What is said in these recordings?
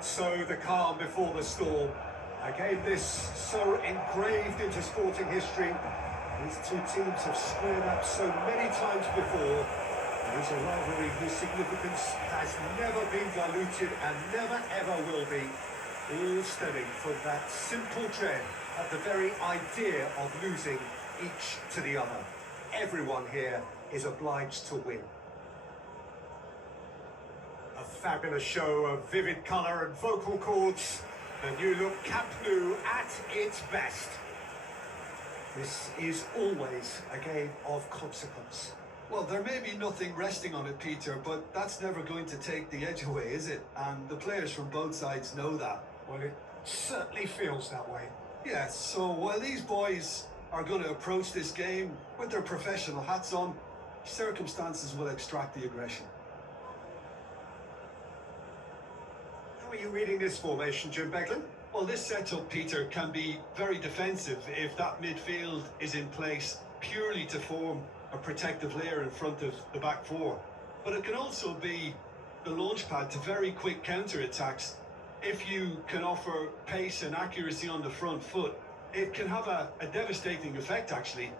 And so the calm before the storm. Again, this so engraved into sporting history. These two teams have squared up so many times before. It is a rivalry whose significance has never been diluted and never ever will be. All stemming from that simple dread at the very idea of losing each to the other. Everyone here is obliged to win. A fabulous show of vivid colour and vocal cords. The new look Camp Nou at its best. This is always a game of consequence. Well, there may be nothing resting on it, Peter, but that's never going to take the edge away, is it? And the players from both sides know that. Well, it certainly feels that way. Yes, so while these boys are going to approach this game with their professional hats on, circumstances will extract the aggression. How are you reading this formation, Jim Beglin? Well, this setup, Peter, can be very defensive if that midfield is in place purely to form a protective layer in front of the back four. But it can also be the launchpad to very quick counter-attacks. If you can offer pace and accuracy on the front foot, it can have a devastating effect, actually,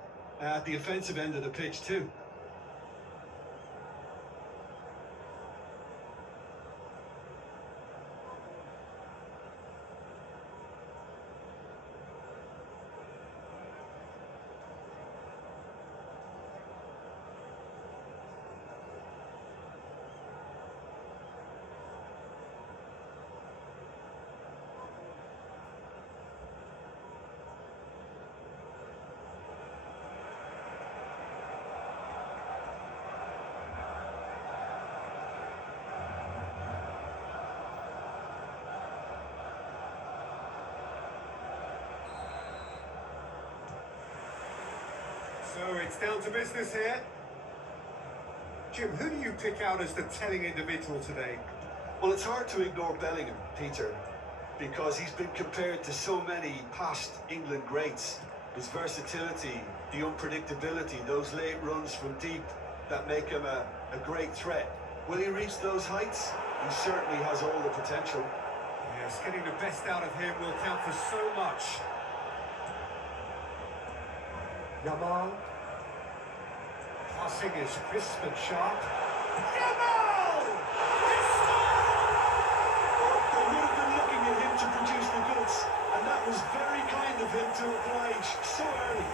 at the offensive end of the pitch too. So it's down to business here. Jim, who do you pick out as the telling individual today? Well, it's hard to ignore Bellingham, Peter, because he's been compared to so many past England greats. His versatility, the unpredictability, those late runs from deep that make him a great threat. Will he reach those heights? He certainly has all the potential. Yes, getting the best out of him will count for so much. Yamal. Passing is crisp and sharp. Yamal! They would have been looking at him to produce the goods, and that was very kind of him to oblige so early.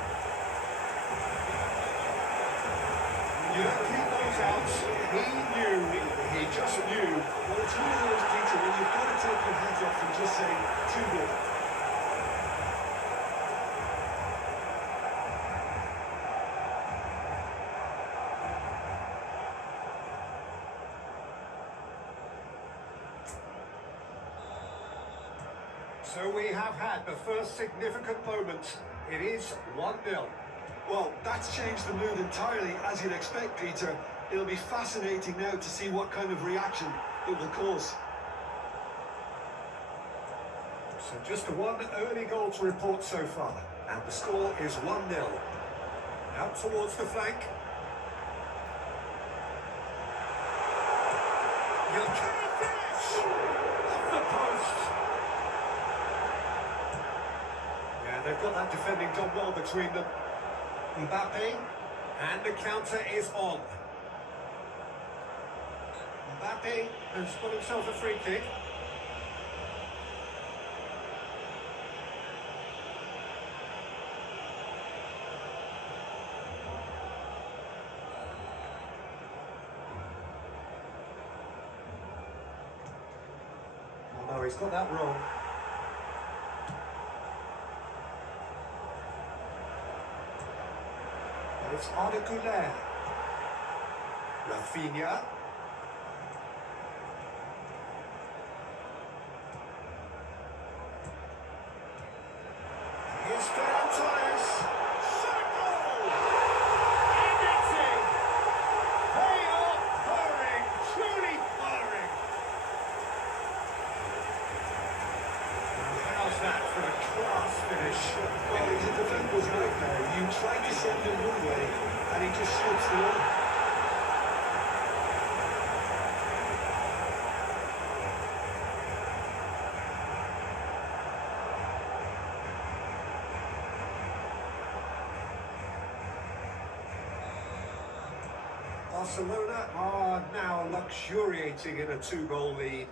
You don't keep those out. He knew. He just knew. Well, it's one of those, Peter, when you've got to take your hands off and just say, too good. So we have had the first significant moment. It is 1-0. Well, that's changed the mood entirely, as you'd expect, Peter. It'll be fascinating now to see what kind of reaction it will cause. So just one early goal to report so far. And the score is 1-0. Out towards the flank. He'll carry finish! Off the post! Yeah, they've got that defending done well between them. Mbappe, and the counter is on. Mbappe has got himself a free kick. Oh no, he's got that wrong. It's Arda Güler. Rafinha. Here's Ferran Torres. Circle! And it's in! They are purring, truly purring. How's that for a class finish? Well, he's a defender's nightmare. You try to send him one way, and he just slips the other. Barcelona are now luxuriating in a 2-goal lead.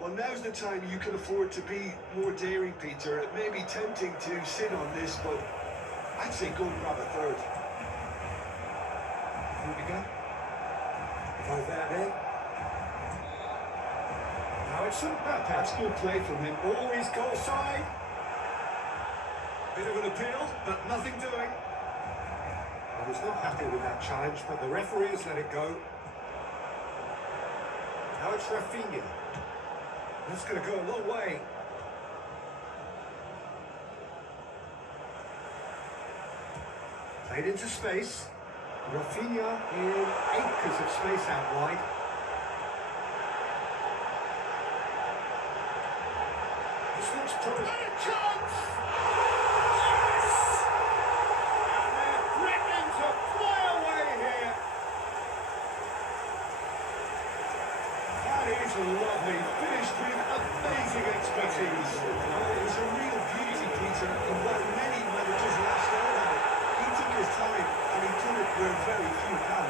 Well, now's the time you can afford to be more daring, Peter. It may be tempting to sit on this, but I'd say go and grab a third. Rudiger. Valverde. Now it's Mbappe. That's good play from him. Always goal side. Bit of an appeal, but nothing doing. I was not happy with that challenge, but the referee has let it go. Now it's Rafinha. That's going to go a long way. Played into space. Rafinha in acres of space out wide. This looks promising. And a chance! Yes! And they're threatening to fly away here. That is lovely. Finished with amazing expertise. Oh, it was a real beauty, Peter, and what many managers lashed out at it. He took his time, and he did it where very few can.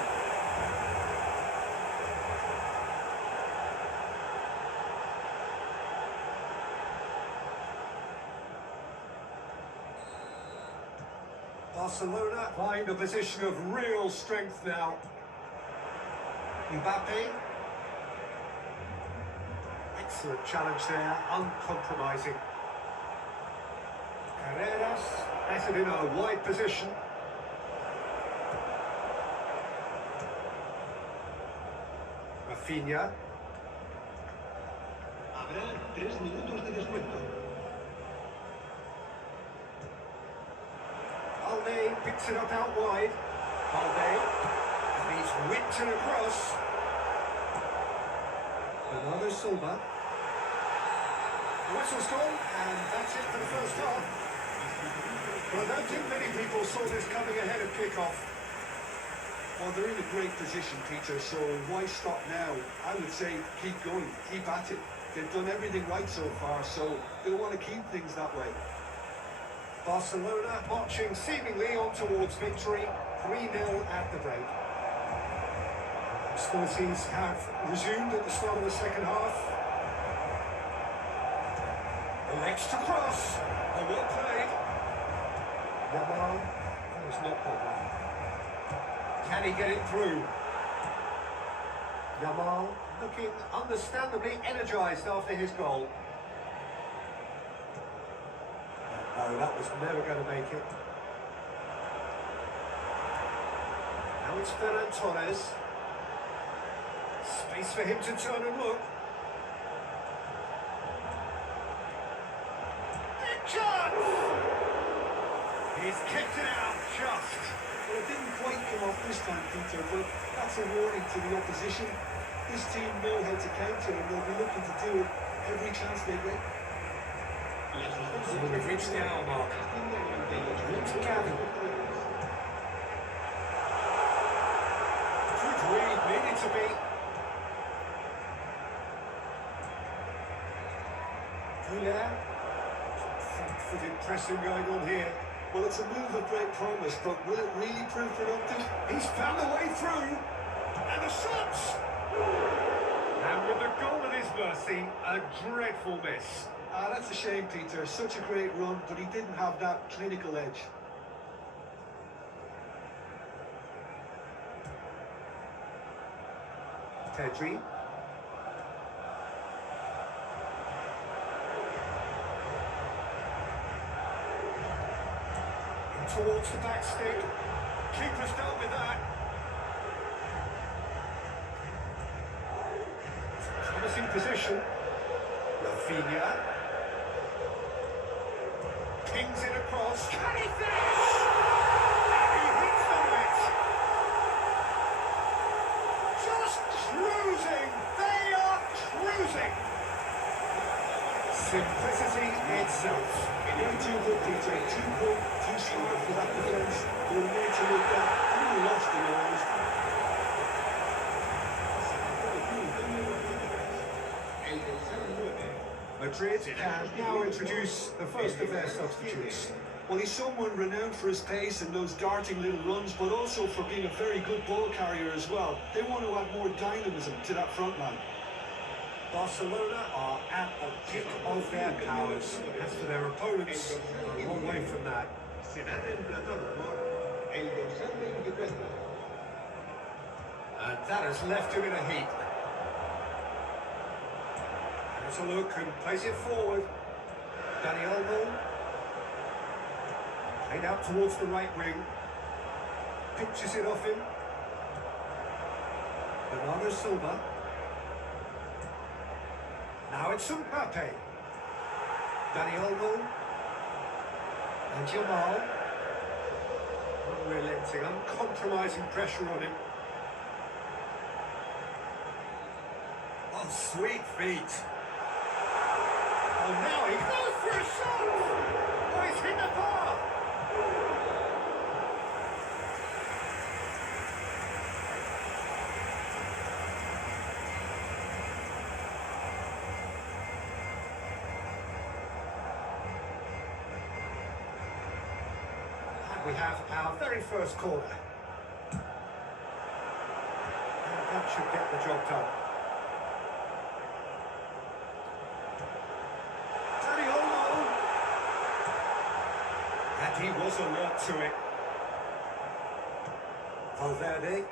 Barcelona find a position of real strength now. Mbappe. Excellent challenge there, uncompromising. Carreras has it in a wide position. Rafinha. Habrá 3 minutos de descuento. Balde picks it up out wide. Balde. And he's whipped it across. Bernardo Silva. The whistle's gone, and that's it for the first half. Well, I don't think many people saw this coming ahead of kick-off. Well, they're in a great position, Peter, so why stop now? I would say keep going, keep at it. They've done everything right so far, so they'll want to keep things that way. Barcelona marching seemingly on towards victory, 3-0 at the break. Hostilities have resumed at the start of the second half. Elects to cross. Oh, well played. Yamal. That was not popular. Can he get it through? Yamal looking understandably energised after his goal. No, that was never going to make it. Now it's Ferran Torres. Space for him to turn and look. Big chance! He's kicked it out just. Well, it didn't quite come off this time, Peter, but that's a warning to the opposition. This team know how to counter, and they'll be looking to do it every chance they get. We've reached the hour mark. It's Gavin. Good read, needed to be. Guler. Front-footed pressing going on here. Well, it's a move of great promise, but will it really prove productive? He's found a way through. And the shots. And with the goal at his mercy, a dreadful miss. Ah, that's a shame, Peter. Such a great run, but he didn't have that clinical edge. Pedri. In towards the back stick. Keeper's done with that. Promising position. Rafinha. Kings it across. Can he finish? And he hits the net. Just cruising. They are cruising. Simplicity itself. Very too good, Peter. Too good, too smart for that defence. They were made to look that. Really lost in their eyes. Madrid can now introduce the first of their substitutes. Well, he's someone renowned for his pace and those darting little runs, but also for being a very good ball carrier as well. They want to add more dynamism to that front line. Barcelona are at the peak of their powers. As for their opponents, a long way from that. And that has left him in a heap. Has a look and plays it forward. Dani Olmo. Played out towards the right wing. Pitches it off him. Bernardo Silva. Now it's Mbappe. Dani Olmo. And Jamal. Unrelenting, uncompromising pressure on him. Oh, sweet feet. Oh, now he goes for a shot! Oh, he's hit the bar! And we have our very first corner. And that should get the job done. And he was alert to it. Valverde.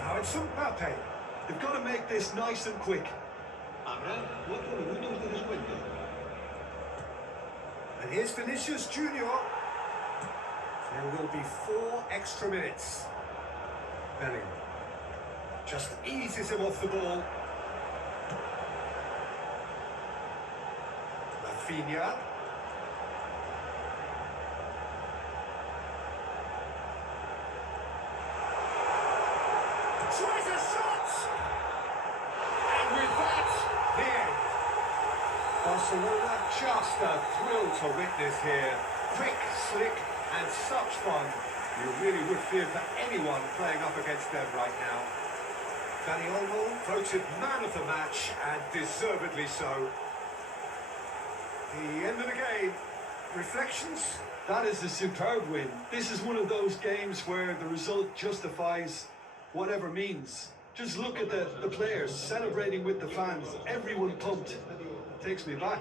Now it's Mbappe. They've got to make this nice and quick. And here's Vinicius Junior. There will be 4 extra minutes. Bellingham just eases him off the ball. Rafinha. Tries a shot! And with that, the end. Barcelona, just a thrill to witness here. Quick, slick, and such fun. You really would fear for anyone playing up against them right now. Dani Olmo voted man of the match, and deservedly so. The end of the game. Reflections? That is a superb win. This is one of those games where the result justifies whatever means. Just look at the players celebrating with the fans. Everyone pumped. Takes me back.